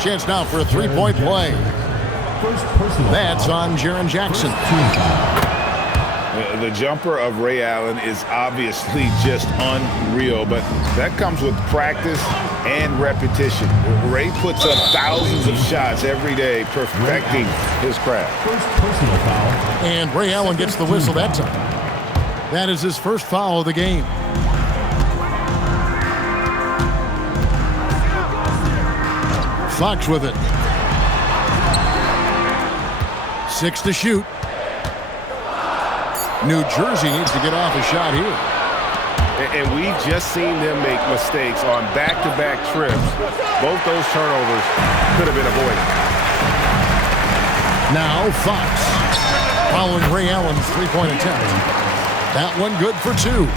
Chance now for a three-point play. That's on Jaren Jackson. The jumper of Ray Allen is obviously just unreal, but that comes with practice and repetition. Ray puts up thousands of shots every day, perfecting his craft. And Ray Allen gets the whistle that time. That is his first foul of the game. Fox with it. 6 to shoot. New Jersey needs to get off a shot here. And we've just seen them make mistakes on back-to-back trips. Both those turnovers could have been avoided. Now Fox following Ray Allen's three-point attempt. That one good for 2.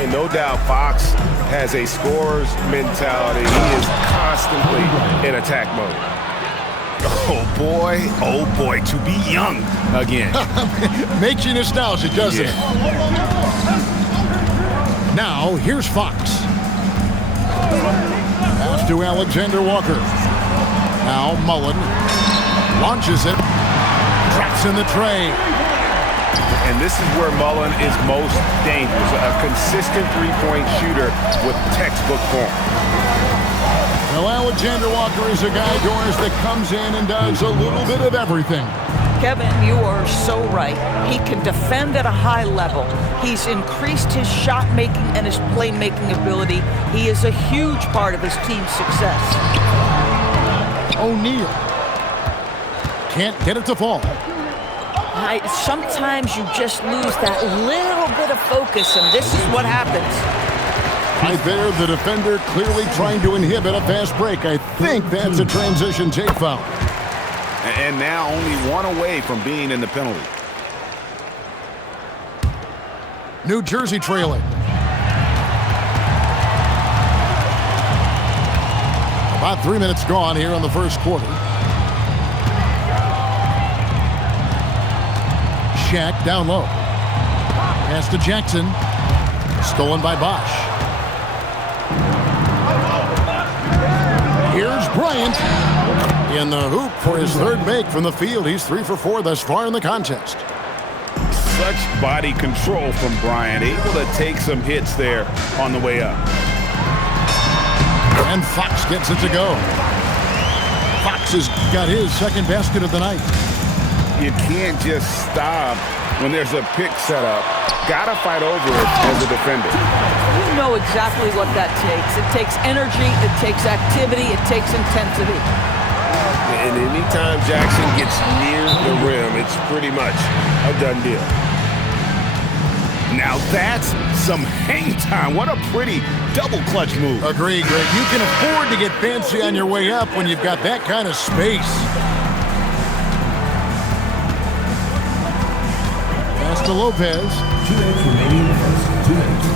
And no doubt Fox has a scorer's mentality. He is constantly in attack mode. Oh boy, to be young again. Makes you nostalgic, doesn't it? Now, here's Fox. Pass to Alexander Walker. Now, Mullen launches it. Drops in the tray. And this is where Mullen is most dangerous. A consistent three-point shooter with textbook form. Well, Alexander Walker is a guy, Doris, that comes in and does a little bit of everything. Kevin, you are so right. He can defend at a high level. He's increased his shot making and his playmaking ability. He is a huge part of his team's success. O'Neal can't get it to fall. Sometimes you just lose that little bit of focus, and this is what happens. Right there, the defender clearly trying to inhibit a fast break. I think that's a transition take foul. And now only one away from being in the penalty. New Jersey trailing. About 3 minutes gone here in the first quarter. Shaq down low. Pass to Jackson. Stolen by Bosch. Here's Bryant in the hoop for his third make from the field. He's 3 for 4 thus far in the contest. Such body control from Bryant, able to take some hits there on the way up. And Fox gets it to go. Fox has got his second basket of the night. You can't just stop when there's a pick set up. Gotta fight over it as a defender. You know exactly what that takes. It takes energy, it takes activity, it takes intensity. And anytime Jackson gets near the rim, it's pretty much a done deal. Now that's some hang time. What a pretty double clutch move. Agree, Greg. You can afford to get fancy on your way up when you've got that kind of space. Pass to Lopez. 2 minutes remaining in the first. 2 minutes.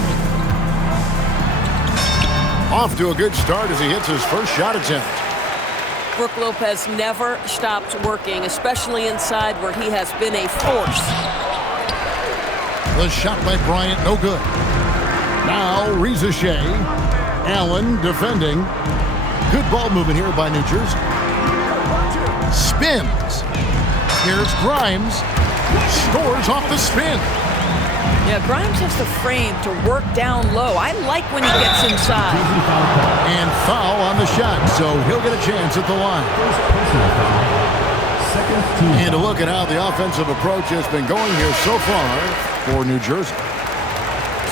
Off to a good start as he hits his first shot attempt. Brook Lopez never stops working, especially inside where he has been a force. The shot by Bryant, no good. Now, Shea. Allen defending. Good ball movement here by New Jersey. Spins. Here's Grimes. Scores off the spin. Yeah, Grimes has the frame to work down low. I like when he gets inside. And foul on the shot, so he'll get a chance at the line. And a look at how the offensive approach has been going here so far for New Jersey.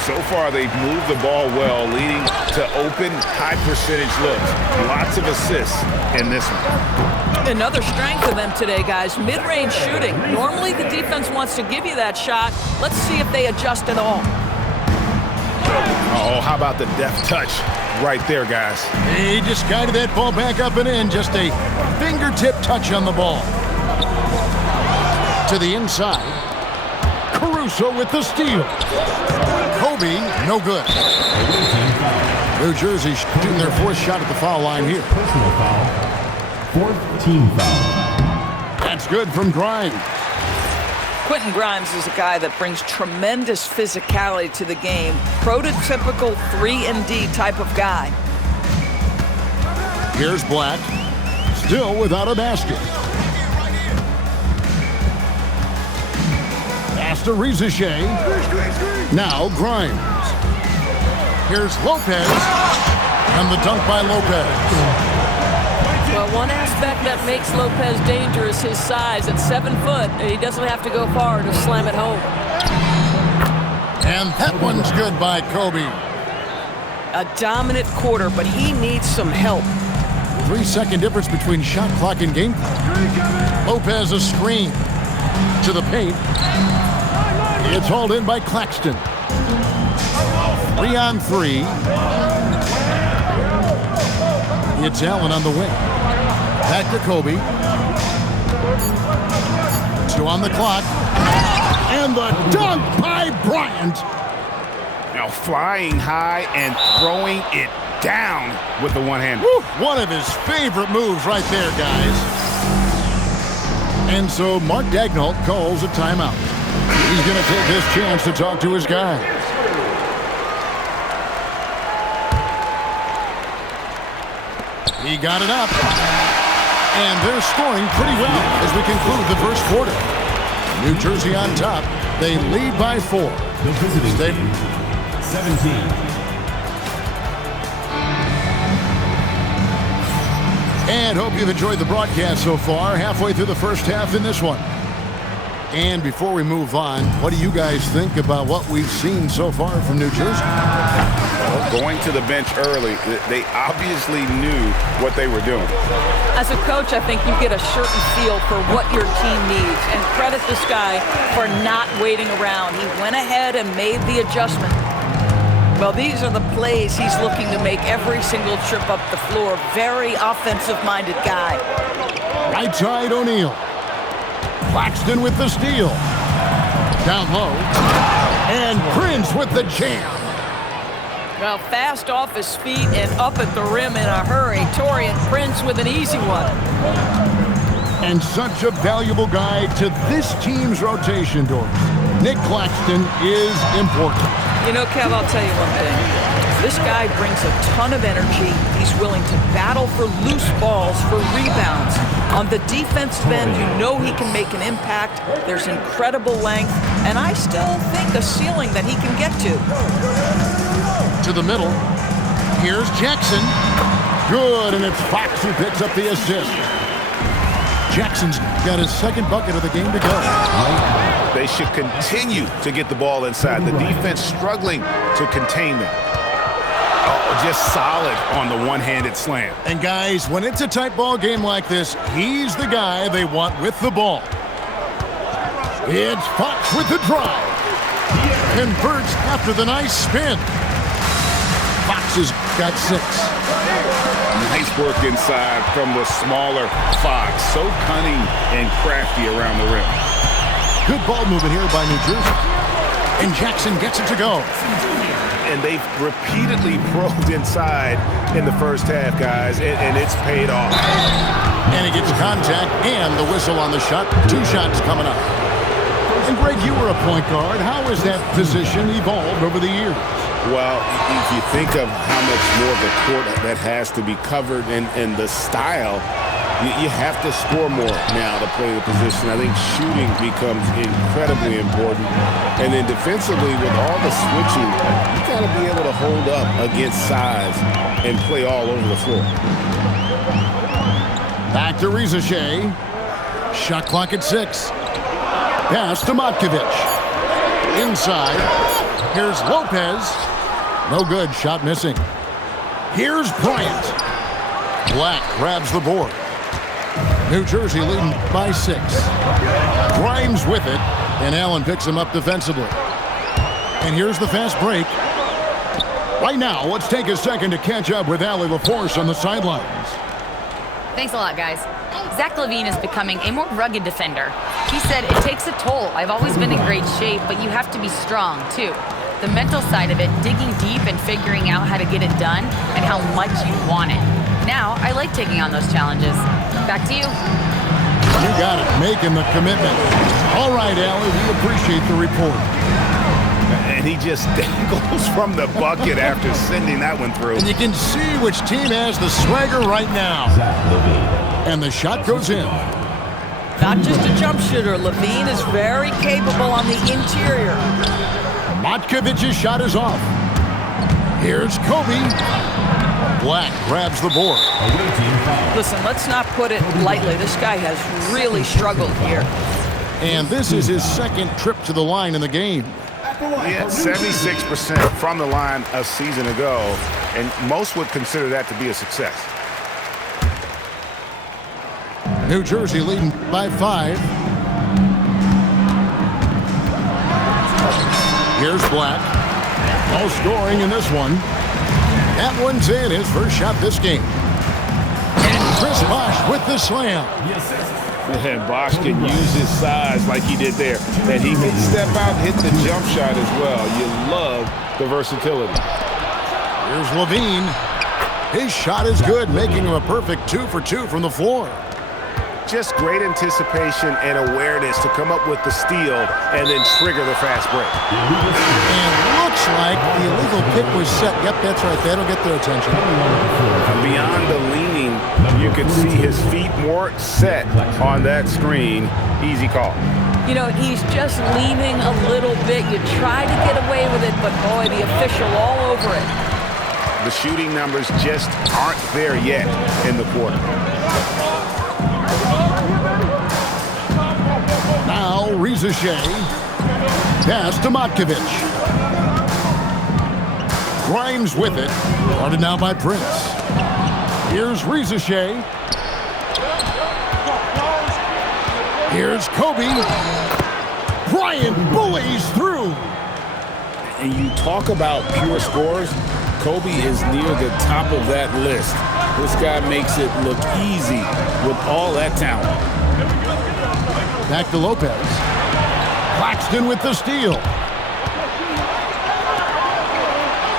So far, they've moved the ball well, leading to open, high-percentage looks. Lots of assists in this one. Another strength of them today, guys. Mid-range shooting. Normally, the defense wants to give you that shot. Let's see if they adjust at all. Oh, how about the deft touch right there, guys? He just guided that ball back up and in. Just a fingertip touch on the ball. To the inside. Caruso with the steal. Kobe, no good. New Jersey shooting their fourth shot at the foul line here. Personal foul. 4th team foul. That's good from Grimes. Quentin Grimes is a guy that brings tremendous physicality to the game. Prototypical 3-and-D type of guy. Here's Black. still without a basket. Pass to Rizeshe. Now Grimes. Here's Lopez. And the dunk by Lopez. Well, one aspect that makes Lopez dangerous, his size. At 7 foot, he doesn't have to go far to slam it home. And that one's good by Kobe. A dominant quarter, but he needs some help. 3-second difference between shot clock and game clock. Lopez a screen to the paint. It's hauled in by Claxton. 3 on 3. It's Allen on the wing. Back to Kobe. 2 on the clock. And the dunk by Bryant. Now flying high and throwing it down with the one-hander. One of his favorite moves right there, guys. And so Mark Daigneault calls a timeout. He's going to take his chance to talk to his guys. He got it up. And they're scoring pretty well as we conclude the first quarter. New Jersey on top. They lead by 4. The visiting team, 17. And hope you've enjoyed the broadcast so far. Halfway through the first half in this one. And before we move on, what do you guys think about what we've seen so far from New Jersey? Well, going to the bench early, they obviously knew what they were doing. As a coach, I think you get a certain feel for what your team needs. And credit this guy for not waiting around. He went ahead and made the adjustment. Well, these are the plays he's looking to make every single trip up the floor. Very offensive-minded guy. Right side O'Neal. Claxton with the steal. Down low. And Prince with the jam. Well, fast off his feet and up at the rim in a hurry. Taurean Prince with an easy one. And such a valuable guy to this team's rotation, Doris. Nick Claxton is important. You know, Kev, I'll tell you one thing. This guy brings a ton of energy. He's willing to battle for loose balls, for rebounds. On the defensive end, you know he can make an impact. There's incredible length, and I still think a ceiling that he can get to. To the middle. Here's Jackson. Good, and it's Fox who picks up the assist. Jackson's got his second bucket of the game to go. They should continue to get the ball inside. The defense struggling to contain them. Oh, just solid on the one-handed slam. And guys, when it's a tight ball game like this, he's the guy they want with the ball. It's Fox with the drive. Converts after the nice spin. Fox has got 6. Nice work inside from the smaller Fox. So cunning and crafty around the rim. Good ball movement here by New Jersey. And Jackson gets it to go. And they've repeatedly probed inside in the first half, guys, and it's paid off. And he gets contact and the whistle on the shot. 2 shots coming up. And Greg, you were a point guard. How has that position evolved over the years? Well, if you think of how much more of the court that has to be covered and the style, you have to score more now to play the position. I think shooting becomes incredibly important. And then defensively, with all the switching, you got to be able to hold up against size and play all over the floor. Back to Rizeshe. Shot clock at 6. Pass to Matkovic. Inside. Here's Lopez. No good. Shot missing. Here's Bryant. Black grabs the board. New Jersey leading by 6. Grimes with it, and Allen picks him up defensively. And here's the fast break. Right now, let's take a second to catch up with Allie LaForce on the sidelines. Thanks a lot, guys. Zach LaVine is becoming a more rugged defender. He said it takes a toll. I've always been in great shape, but you have to be strong, too. The mental side of it, digging deep and figuring out how to get it done and how much you want it. Now, I like taking on those challenges. Back to you. You got it, making the commitment. All right, Allie, we appreciate the report. And he just dangles from the bucket after sending that one through. And you can see which team has the swagger right now. Zach LaVine. And the shot goes in. Not just a jump shooter. Levine is very capable on the interior. Matkovic's shot is off. Here's Kobe. Black grabs the board. Listen, let's not put it lightly. This guy has really struggled here. And this is his second trip to the line in the game. He had 76% from the line a season ago, and most would consider that to be a success. New Jersey leading by 5. Here's Black. No scoring in this one. That one's in, his first shot this game. And Chris Bosh with the slam. And Bosh can use his size like he did there. And he can step out, hit the jump shot as well. You love the versatility. Here's Levine. His shot is good, making him a perfect 2 for 2 from the floor. Just great anticipation and awareness to come up with the steal and then trigger the fast break. And looks like the illegal pick was set. Yep, that's right. That'll get their attention. Beyond the leaning, you can see his feet more set on that screen. Easy call. You know, he's just leaning a little bit. You try to get away with it, but boy, the official all over it. The shooting numbers just aren't there yet in the quarter. Now, Rizashay. Pass to Matkovic. Grimes with it. Guarded now by Prince. Here's Rizashay. Here's Kobe. Bryant bullies through. And you talk about pure scores, Kobe is near the top of that list. This guy makes it look easy with all that talent. Back to Lopez. Claxton with the steal.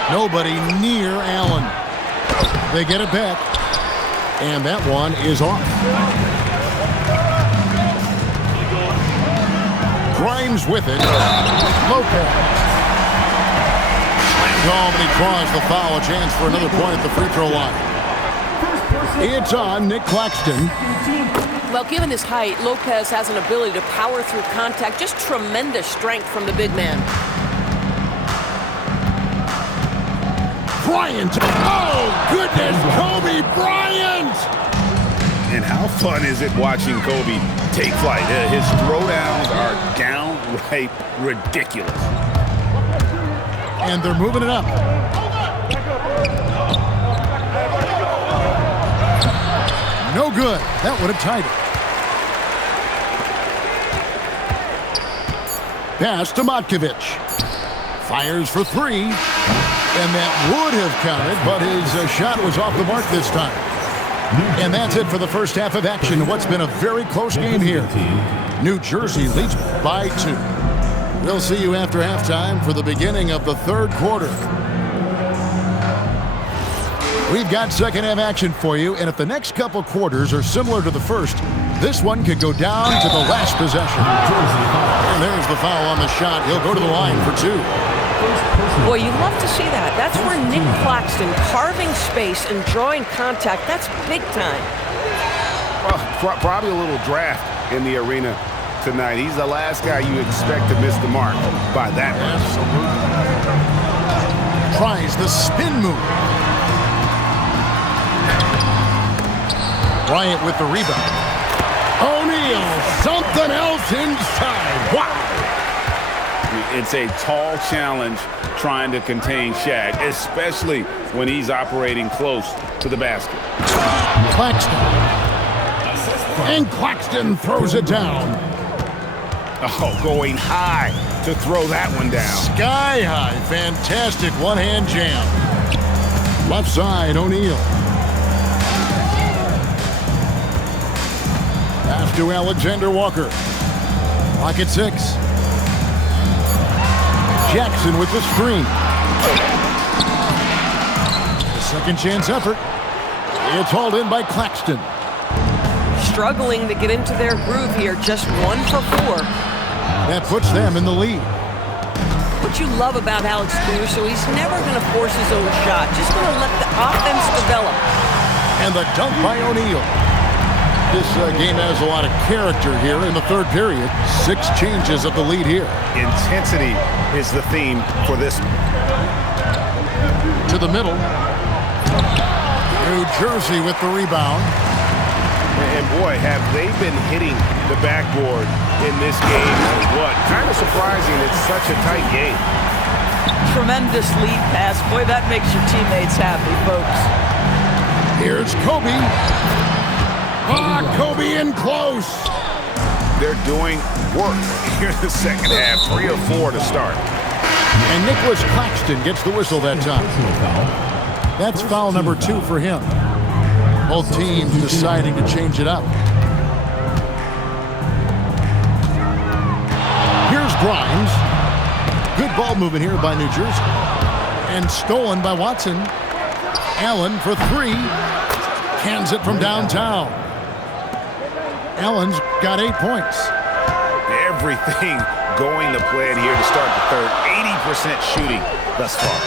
Nobody near Allen. They get it back. And that one is off. Grimes with it. Lopez. Slammed home and he draws the foul. A chance for another point at the free throw line. It's on Nick Claxton. Well, given his height, Lopez has an ability to power through contact. Just tremendous strength from the big man. Bryant. Oh, goodness, Kobe Bryant. And how fun is it watching Kobe take flight? His throwdowns are downright ridiculous. And they're moving it up. No good. That would have tied it. Pass to Matkovic. Fires for 3. And that would have counted, but his shot was off the mark this time. And that's it for the first half of action. What's been a very close game here. New Jersey leads by 2. We'll see you after halftime for the beginning of the third quarter. We've got second half action for you, and if the next couple quarters are similar to the first, this one could go down to the last possession. And there's the foul on the shot. He'll go to the line for 2. Boy, you love to see that. That's where Nick Claxton carving space and drawing contact. That's big time. Well, probably a little draft in the arena tonight. He's the last guy you expect to miss the mark by that much. Tries the spin move. Bryant with the rebound. O'Neal, something else inside. Wow. It's a tall challenge trying to contain Shaq, especially when he's operating close to the basket. Claxton. And Claxton throws it down. Oh, going high to throw that one down. Sky high. Fantastic one-hand jam. Left side, O'Neal. Pass to Alexander Walker. Clock at 6. Jackson with the screen. The second chance effort. It's hauled in by Claxton. Struggling to get into their groove here. Just 1 for 4. That puts them in the lead. What you love about Alex Caruso, he's never going to force his own shot. Just going to let the offense develop. And the dunk by O'Neal. This game has a lot of character here in the third period. 6 changes of the lead here. Intensity is the theme for this one. To the middle. New Jersey with the rebound. And boy, have they been hitting the backboard in this game. What? Kind of surprising. It's such a tight game. Tremendous lead pass. Boy, that makes your teammates happy, folks. Here's Kobe. Kobe in close. They're doing work here in the second half. 3 or 4 to start. And Nicholas Claxton gets the whistle that time. That's foul number 2 for him. Both teams deciding to change it up. Here's Grimes. Good ball movement here by New Jersey. And stolen by Watson. Allen for 3. Cans it from downtown. Allen's got 8 points. Everything going to plan here to start the third. 80% shooting thus far.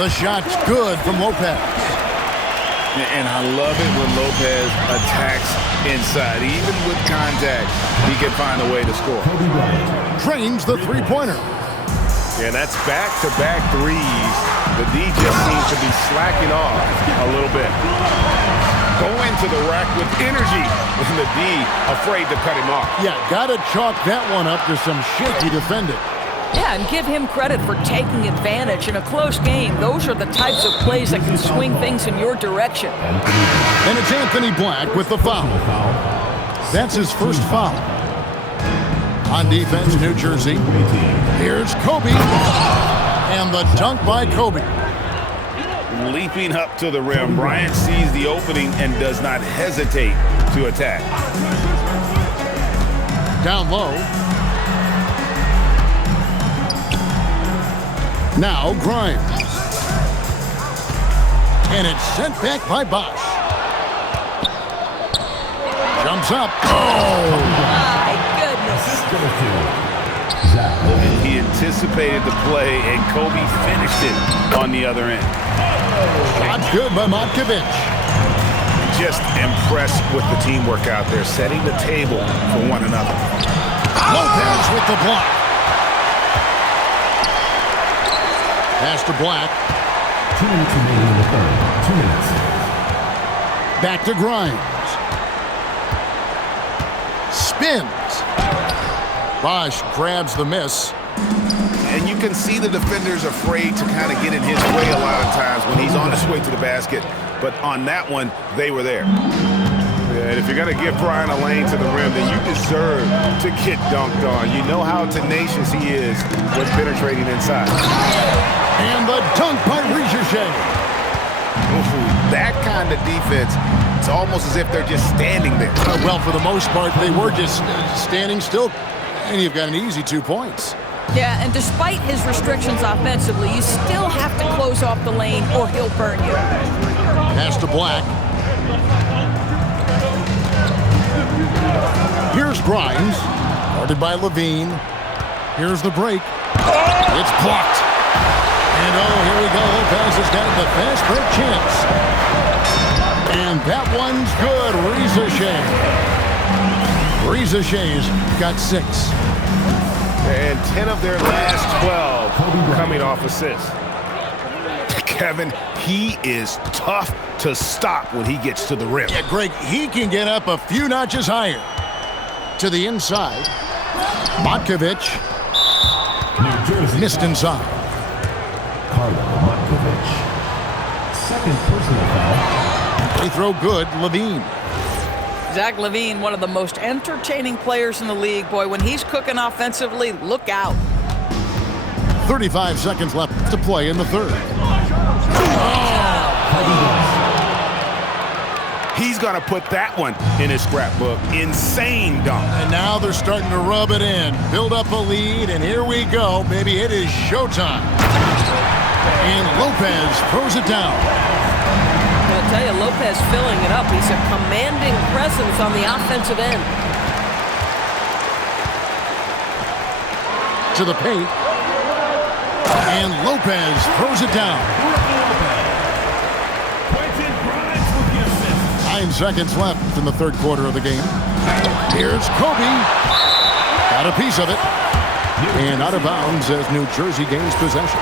The shot's good from Lopez. And I love it when Lopez attacks inside. Even with contact, he can find a way to score. Drains the three-pointer. Yeah, that's back-to-back threes. The D just seems to be slacking off a little bit. Going to the rack with energy, and the D afraid to cut him off. Yeah, got to chalk that one up to some shaky defending. Yeah, and give him credit for taking advantage in a close game. Those are the types of plays that can swing things in your direction. And it's Anthony Black with the foul. That's his first foul. On defense, New Jersey. Here's Kobe. And the dunk by Kobe. Leaping up to the rim, Bryant sees the opening and does not hesitate to attack. Down low. Now Grimes. And it's sent back by Bosch. Jumps up. Oh! My goodness. And he anticipated the play, and Kobe finished it on the other end. Shot's good by Matkovic. Just impressed with the teamwork out there, setting the table for one another. Lopez with the block. Pass to Black. 2 minutes remaining in the third. 2 minutes. Back to Grimes. Spins. Bosch grabs the miss. And you can see the defender's afraid to kind of get in his way a lot of times when he's on his way to the basket. But on that one, they were there. And if you're going to give Bryant a lane to the rim, then you deserve to get dunked on. You know how tenacious he is with penetrating inside. And the dunk by Ricochet. That kind of defense, it's almost as if they're just standing there. Well, for the most part, they were just standing still. And you've got an easy 2 points. Yeah, and despite his restrictions offensively, you still have to close off the lane or he'll burn you. Pass to Black. Here's Grimes. Guarded by Levine. Here's the break. It's blocked. And here we go. Lopez has got the fast break chance. And that one's good. Ricochet's got 6. And 10 of their last 12 coming off assists. Kevin, he is tough to stop when he gets to the rim. Yeah, Greg, he can get up a few notches higher. To the inside. Matkovic. Missed inside. Matkovic. Second personal foul. They throw good, Levine. Zach LaVine, one of the most entertaining players in the league. Boy, when he's cooking offensively, look out. 35 seconds left to play in the third. He's going to put that one in his scrapbook. Insane dunk. And now they're starting to rub it in. Build up a lead, and here we go. Baby, it is showtime. And Lopez throws it down. I'll tell you, Lopez filling it up. He's a commanding presence on the offensive end. To the paint. And Lopez throws it down. 9 seconds left in the third quarter of the game. Here's Kobe. Got a piece of it. And out of bounds as New Jersey gains possession.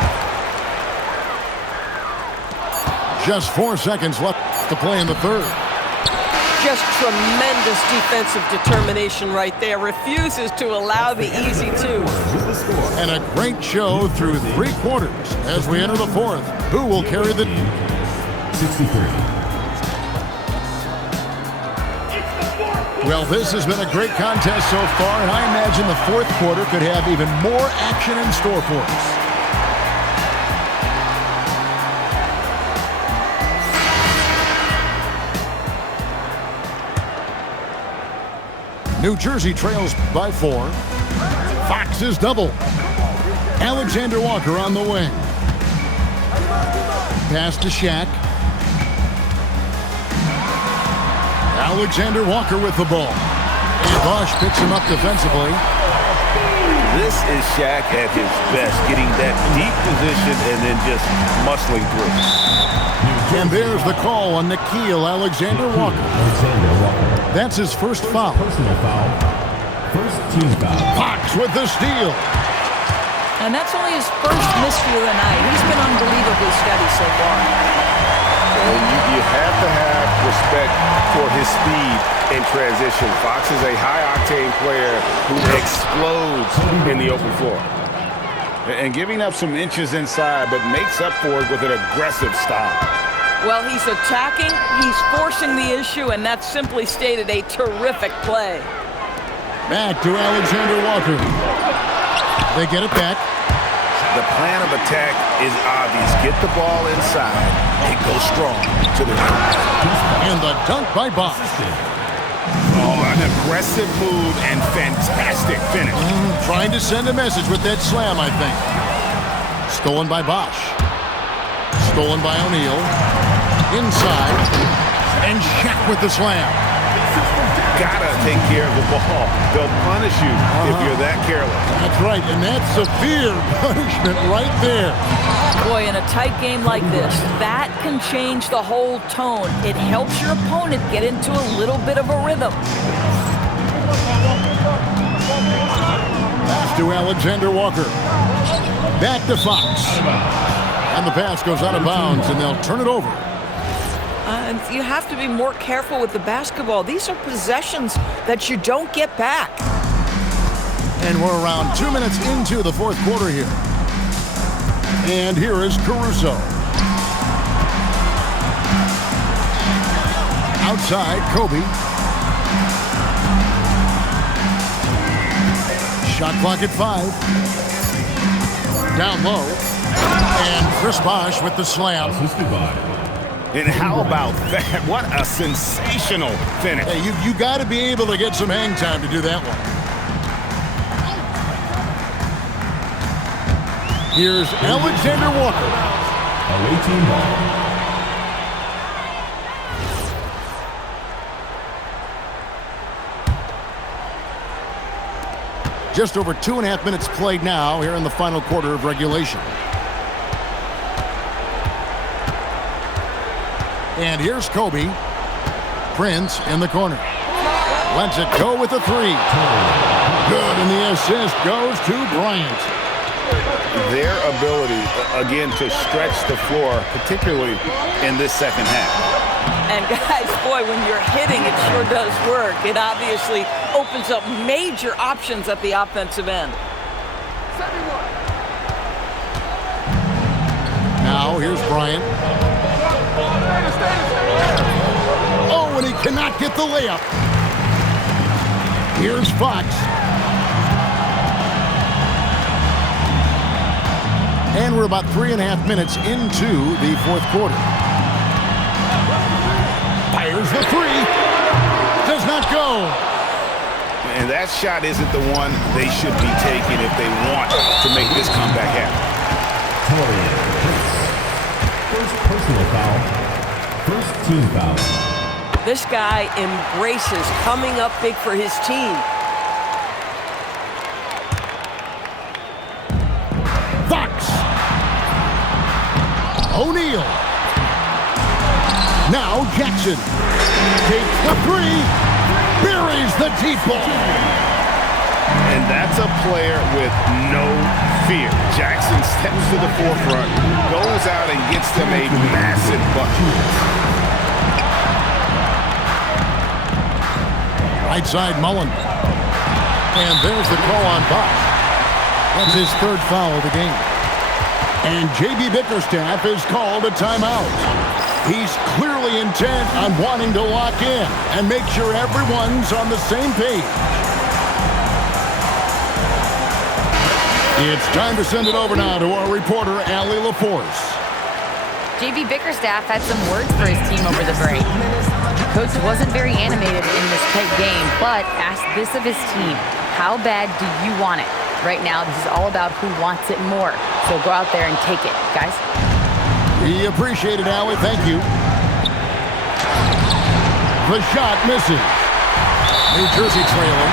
Just 4 seconds left to play in the third. Just tremendous defensive determination right there. Refuses to allow the easy two. And a great show through 3 quarters as we enter the fourth. Who will carry the... 63. Well, this has been a great contest so far, and I imagine the fourth quarter could have even more action in store for us. New Jersey trails by 4. Fox is double. Alexander Walker on the wing. Pass to Shaq. Alexander Walker with the ball. And Bosch picks him up defensively. This is Shaq at his best, getting that deep position and then just muscling through. And there's the call on Nickeil Alexander-Walker. That's his first foul. Personal foul. First team foul. Fox with the steal. And that's only his first miscue of the night. He's been unbelievably steady so far. You have to have respect for his speed in transition. Fox is a high-octane player who explodes in the open floor. And giving up some inches inside, but makes up for it with an aggressive style. Well, he's attacking, he's forcing the issue, and that's simply stated a terrific play. Back to Alexander Walker. They get it back. The plan of attack is obvious. Get the ball inside and go strong to the rim. And the dunk by Bosch. Oh, an aggressive move and fantastic finish. Trying to send a message with that slam, I think. Stolen by Bosch. Stolen by O'Neal. Inside. And Shaq with the slam. Gotta take care of the ball. They'll punish you if you're that careless. That's right, and that's severe punishment right there. Boy, in a tight game like this, that can change the whole tone. It helps your opponent get into a little bit of a rhythm. Pass to Alexander Walker. Back to Fox. And the pass goes out of bounds, and they'll turn it over. And you have to be more careful with the basketball. These are possessions that you don't get back. And we're around 2 minutes into the fourth quarter here. And here is Caruso. Outside, Kobe. Shot clock at 5. Down low. And Chris Bosch with the slam. And how about that? What a sensational finish. Hey, you got to be able to get some hang time to do that one. Here's Alexander Walker. Away team ball. Just over 2.5 minutes played now here in the final quarter of regulation. And here's Kobe. Prince in the corner. Lets it go with a 3. Good, and the assist goes to Bryant. Their ability, again, to stretch the floor, particularly in this second half. And guys, boy, when you're hitting, it sure does work. It obviously opens up major options at the offensive end. Now here's Bryant. Oh, and he cannot get the layup. Here's Fox. And we're about 3.5 minutes into the fourth quarter. Fires the 3. Does not go. And that shot isn't the one they should be taking if they want to make this comeback happen. First personal foul. First team foul. This guy embraces coming up big for his team. Fox. O'Neal. Now Jackson. Takes the three. Buries the deep ball. And that's a player with no fear. Jackson steps to the forefront, goes out and gets them a massive bucket. Right side, Mullen. And there's the call on Box. That's his third foul of the game. And J.B. Bickerstaff is called a timeout. He's clearly intent on wanting to lock in and make sure everyone's on the same page. It's time to send it over now to our reporter, Allie LaForce. J.B. Bickerstaff had some words for his team over the break. Coach wasn't very animated in this tight game, but asked this of his team: how bad do you want it? Right now, this is all about who wants it more. So go out there and take it, guys. We appreciate it, Allie. Thank you. The shot misses. New Jersey trailing.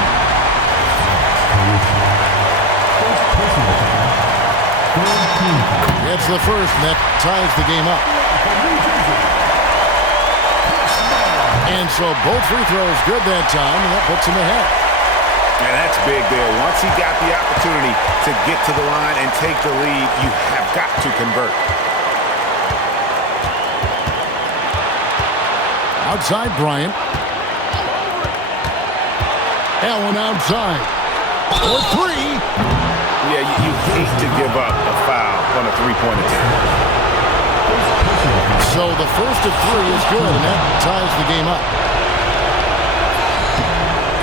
It's the first, and that ties the game up. And so both free throws good that time, and that puts him ahead. And that's big there. Once he got the opportunity to get to the line and take the lead, you have got to convert. Outside, Bryant. Allen outside. For three. Yeah, you hate to give up a foul on a three-point attempt. So the first of three is good, and that ties the game up.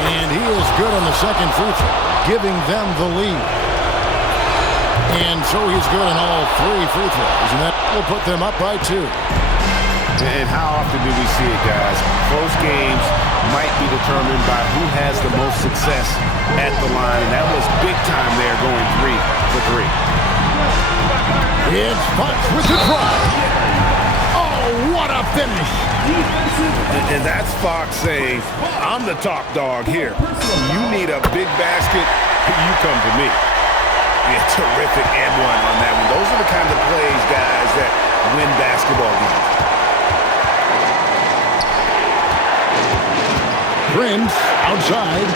And he is good on the second free throw, giving them the lead. And so he's good on all three free throws, and that will put them up by 2. And how often do we see it, guys? Close games might be determined by who has the most success at the line, and that was big time there going 3 for 3. It's Fox with the drive. Oh, what a finish. And that's Fox saying, I'm the top dog here. You need a big basket, you come to me. Yeah, terrific and one on that one. Those are the kind of plays, guys, that win basketball games. Prince outside.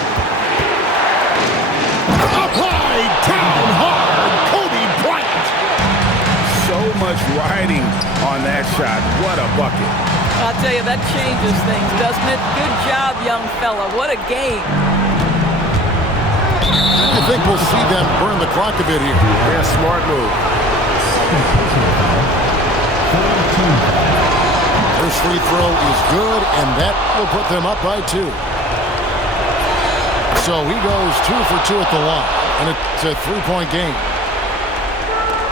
Up high, down hard, Kobe Bryant. So much riding on that shot. What a bucket. I'll tell you, that changes things, doesn't it? Good job, young fella. What a game. I think we'll see them burn the clock a bit here. Yeah, smart move. First free throw is good, and that will put them up by 2. So he goes 2 for 2 at the line, and it's a 3-point game.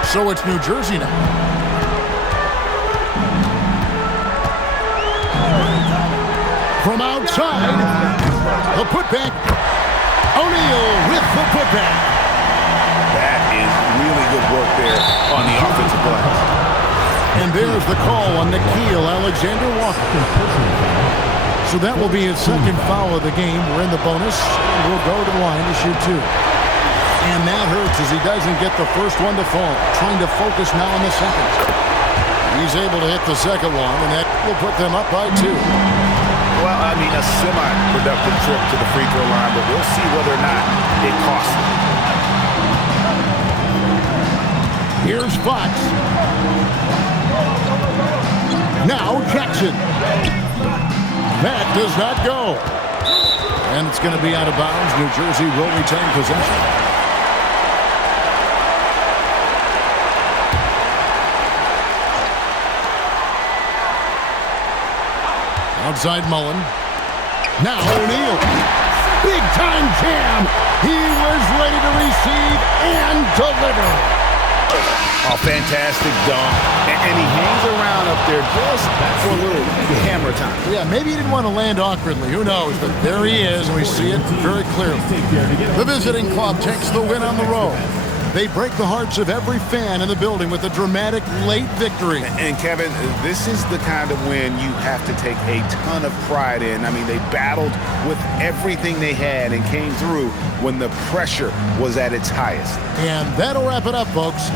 So it's New Jersey now. From outside, the putback. O'Neal with the putback. That is really good work there on the offensive glass. And there's the call on Nickeil Alexander-Walker. So that will be his second foul of the game. We're in the bonus. We'll go to the line to shoot 2. And that hurts as he doesn't get the first one to fall. Trying to focus now on the second. He's able to hit the second one, and that will put them up by 2. Well, I mean, a semi-productive trip to the free throw line, but we'll see whether or not it costs him. Here's Fox. Now Jackson. That does not go. And it's going to be out of bounds. New Jersey will retain possession. Outside Mullen. Now O'Neal. Big time jam. He was ready to receive and deliver. A fantastic dunk. And he hangs around up there just for a little hammer time. Yeah, maybe he didn't want to land awkwardly. Who knows? But there he is, and we see it very clearly. The visiting club takes the win on the road. They break the hearts of every fan in the building with a dramatic late victory. And Kevin, this is the kind of win you have to take a ton of pride in. I mean, they battled with everything they had and came through when the pressure was at its highest. And that'll wrap it up, folks.